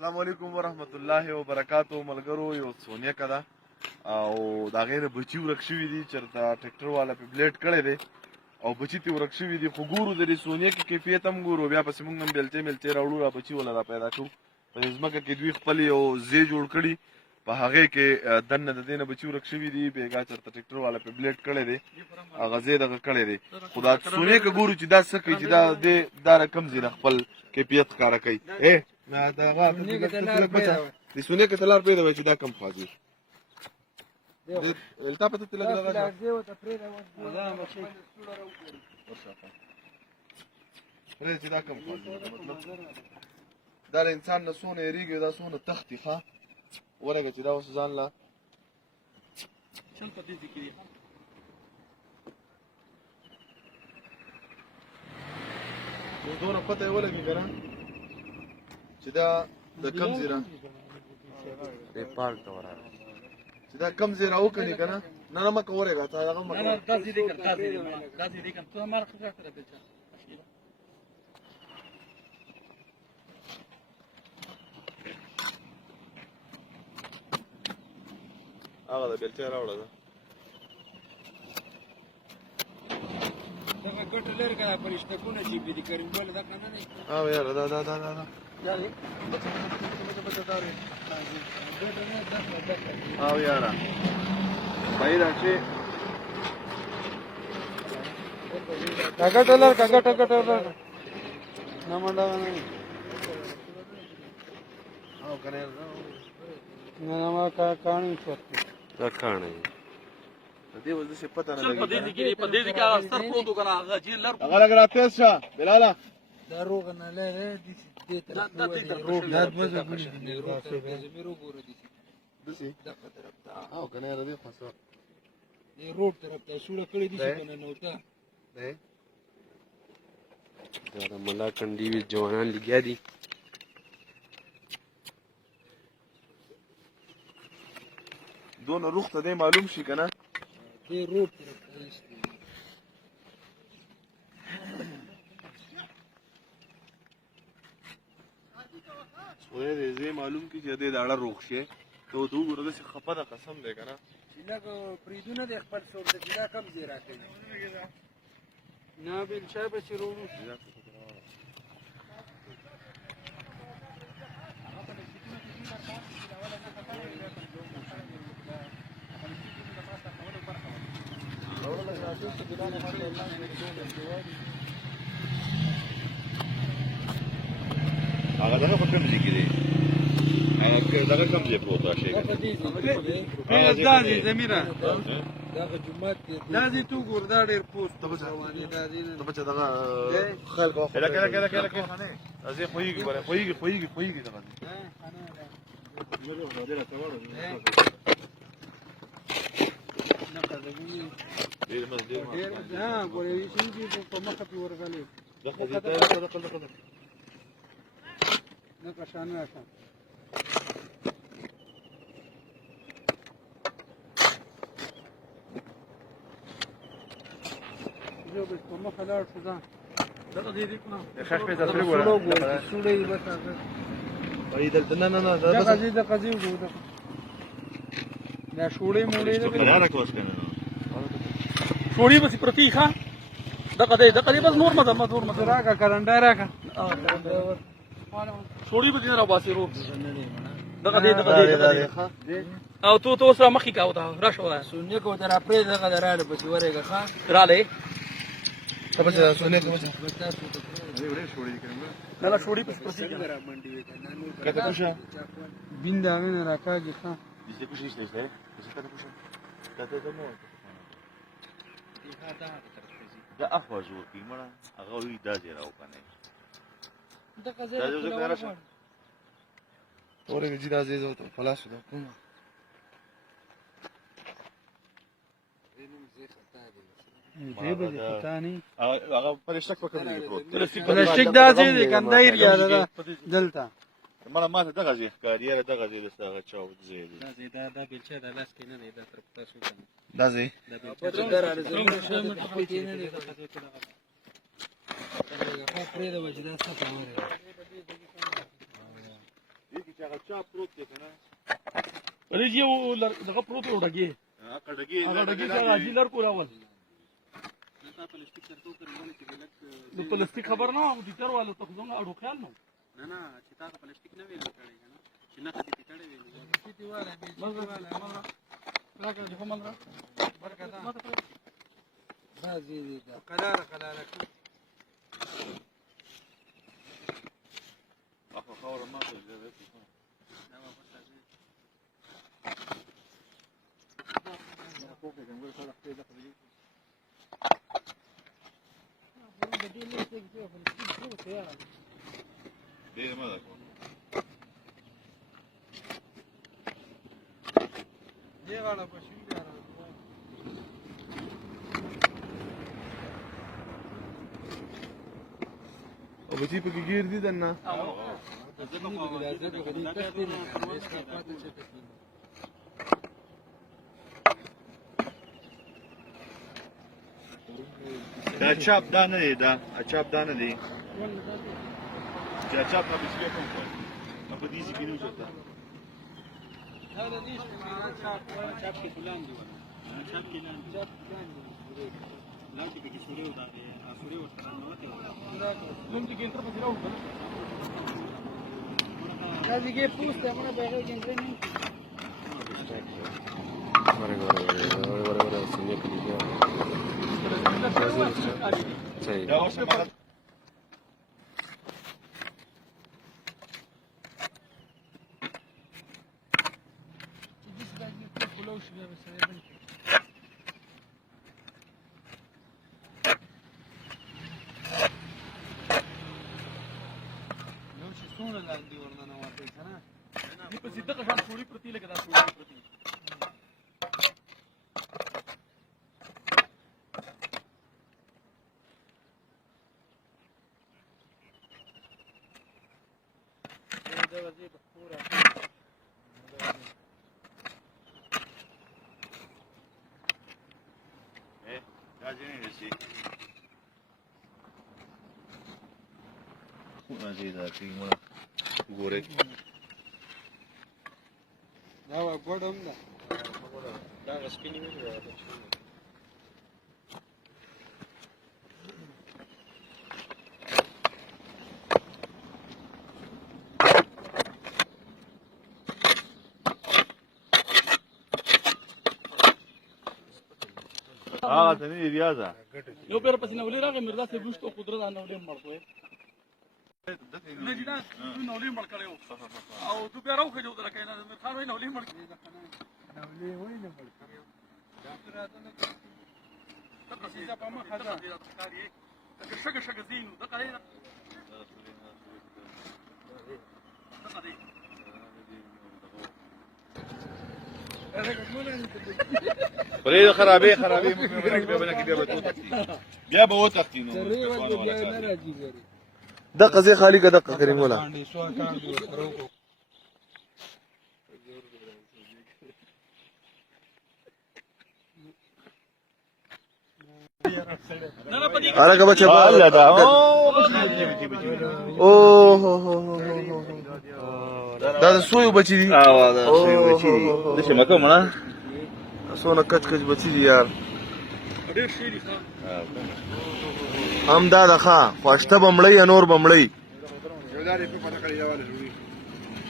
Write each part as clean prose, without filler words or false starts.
السلام علیکم ورحمت الله وبرکاتو. ملګرو یو سونیکه ده او د هغې نه بچي ورک شوي دي، چېرته ټرکټر والا پې بلیډ کړی دی او بچي ترې ورک شوي دي. خو ګورو د دې سونیکې کیفیت هم ګورو، بیا پسې موږ هم بیلچې میلچې راوړو، را بچي والا را پیدا کړو. په دې ځمکه کې دوی خپل یو ځای جوړ کړي، په هغې کې دننه د دې نه بچي ورک شوي دي، بېګا چېرته ټرکټر والا پې بلیډ کړی دی، هغه ځای دغه کړی دی. خو دا سونیکه ګورو چې دا څه کوي، چې دا رقم ځي نه خپل کیفیت ښکاره کوي. د سونیکه ته لار پرېږده وایي چې دا کم خواځي. التا پته ته لګ لګا پرې چې دا کم خواځي، مطلب دا انسان نه سونه یریږي، دا سونه تختی ښه ورګه چې دا اوس ځان لا چلته دې ذکر یې دونه پته یې ولګي کنه چې دا د کم زیرا په پارک ته وراره چې دا کم زیرا وکني کنه نه نه مکه ورګه تا هغه مکه نه تاسو دې کړ تاسو دې کړ ته مار خبره کړه بچا هغه د بیلچې راوړه ده دغه ګټه لري که دا پرشتکونه چې پې دي کریم بل دا که نه دی او یاره دا او یاره پیدا چې که ګټه لر که ګټه لر نه منډه نه او کنه نه ما کاڼي شوکې دا کاڼي د دې وځ څه پته نه لګي په دې کې هغه ستر پروت و کنه هغه جیل لر هغه لګ راتېس شه بلاله دا روغ نه لري دې طرف روغ دا وځه دې روغ زميرو ګوره دي دسي دا په طرف ته او کنه راځي خاصه دې روغ طرف ته سوړه کړې دي کنه نو ته دی دا ملا کنډي وی جوانان لګیا دي دون روخ ته دی معلوم شي کنه دې روغ طرف ته وې دې معلوم کی چې دې داړه روغ شي ته دوه ګورګه څه خپه ده قسم دی کنه چې لږ پریدونه د خپل څوک د دا کم زی راکوي نه بل چا به چې وروړو هغه دغه په کوم ځای کې دی هغه دغه کوم ځای پروت راشي دا دې زمیره دغه جمعه کې دا دې تو ګور دا ډېر پوسټ روانې دا دې ته بچا دغه خیال کوه کله ازي خوېږي بره خوېږي دغه ها ګورې شي په مخه په ورغلې دغه نه کښانه راشه جو به په مخه لاړ شو ځان دغه دې کنه خاص په تاسو ګورئ سوړې بس هغه وای دلته نه دغه دې وګورئ دا شوړې موړې نه قرار کوس کنه شوړې بس پرتی ښه دغه دې بس نور مزه راکا کرنده راکا شوړې به نه باسي رو دغه دې او تو سره مخې کاو ته راشه وای سنې کو تر اپرې دغه دراله په ورېګه ښه رااله ته بچا سونې ته بچا نه شوړې په پرتی منډي کته کوشه بیندا مې راکاږي ښه دې کوشش نشته څه کته کوشه کته ته مو دا افوا جوړ کی مړه هغه وی دا دې راو کنه دغه ځای اورګه چې دا زیزو ته خلاص ده کوم دې به پتا نه هغه پرشتک په کوم ځای پروت پلاستیک دا چې کندایر یا دلته مله ماته دغه ځای ښکاري دغه ځای دغه چاو ځای دی دا بیلچه د لاس کې نه دی دا تر تاسو کنه دا ځای بیلچه دراره زموږ په کې نه دی خو پرې د وجدا څه کوي چې هغه چا پروت دی کنه ریږي یو دغه پروت و ډګي هغه ډګي هغه ډګي چې راځي لر کول اول د پلاستیک خبر نه او د تر والو ته څنګه اړو خیال نه نه چې تاسو پلاستیک نه ویل کړی کنه چې نه کتی تړې ویل چې والا به چې والا راکړه چې کومل را برکته راځي دې قلاره اخو خاور ما ته دې دا واپس راځي دې ما ده دې والا په شین دی او بچی په کې ګیر دي دنه دا چاپ دا نه دی دا چاپ دا نه دی چې چاپ په بسکه کوم په په دې کې نه وځه دا دې چاپ کې پلان دی ولا چاپ کې نه چاپ پلان دی لاټي کې سوري وتا دي سوري ورته نه وته نن دې انټر په راو دا دې پوسټ همونه به کې انټر نه دا اوس ما لاندې ورننه واته کنه په سیده قشان سوري پرتی لګا دا سوري پرتی دا ورځي په پورا دا ځینې شي ما دې دا ټیمه ګوره دا وګړم دا غسپینې وي ته نه ریاضه یو پیر پسینه ولې راغی مرزا سے ګوشت او قدرت ان ولې مړ نه دي دا نو ولې مړ کړو او تو بیا راوخه جو درکې نه مې خان وینه ولې مړ کړی نو ولې وینه مړ کړو دا راځنه ته قصیده په مخه ده شګه شګه زینو دا کړی پرې خرابې بیا به وتښتي نو د قضیه خالی کا دقه کریم ولا الګ بچا الله دا او دا سوی بچی دي دا سوی بچی دي د څه مکه مړه سونه کچ کچ بچی دي یار ډېر شي دي هم دا ښه خواشته بمړی نور بمړی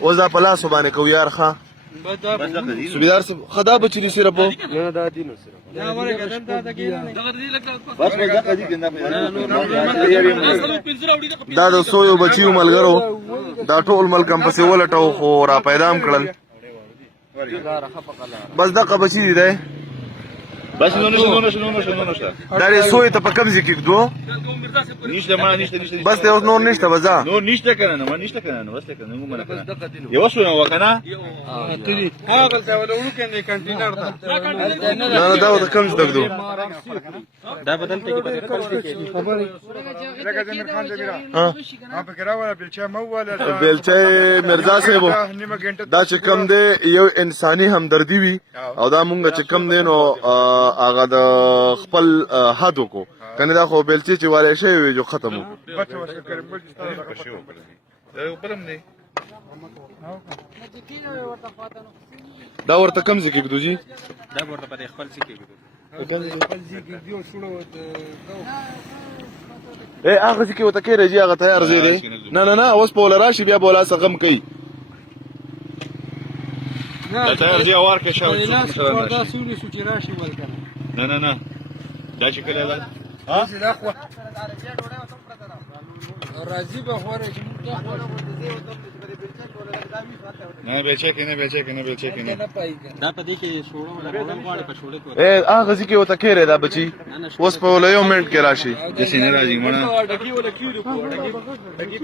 اوس دا په لاسو باندې کو یار ښه سوبیدار صاحب خدا بچی دي صرف نه دا دینو سره دا ورګه دا دغه بس دا قضیه کې دا د سویو بچیو ملګرو دا ټول ملکم پسې ولټو خو را پیدام کړل بس دغه بچی دی دی بس نو نشته دا لري سوی ته په کمزې کې کېږدو نشته ما نشته بس ته اوس نور نشته بس نور نشته کنه نو نشته کنه نو بس کنه نو منه کنه یو سوی نو کنه هغه څه ولونو کې نه کنټینر ده نه دا د کمز دغدو دا بدلته کې په خبره لکه زمير خان زميره ها په کراوه بلچا مو ولا بلچا مرزا صاحب دا چې کم دی یو انساني همدردي وي او دا مونږ چې کم دی نو هغه د خپل حد کو کنه دا خو بلچې چې والي شي وي جو ختم وو بچو وسه کریم بل ستاره دا بلم نه دا ورته کم ځای کې ږدو جي دا ورته په خپل څه کې اے هغه ځای کې ورته کېږي جي هغه تیار ځای دی نه اوس په وله راشي بیا به ولا څه غم کوي دا تیار ځای ورکړه شاو دا سوري سو چې راشي ولکنه نه دا چې کله ده راځي به خوره چې موږ نه بیچه کې نه دا په دې کې شوړو ولا غواړي په شوړې کې اے هغه ځای کې ورته کېږي دا بچي اوس په وله یو منټ کې راشي داسې نه راځي مړه ډکی ولا کیو ډکی پکې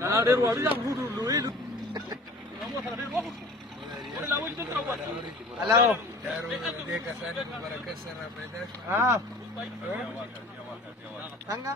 نه ډېر وړي دا موټر لوی هلو دې کسان برکت سره پیدا شو ها څنګه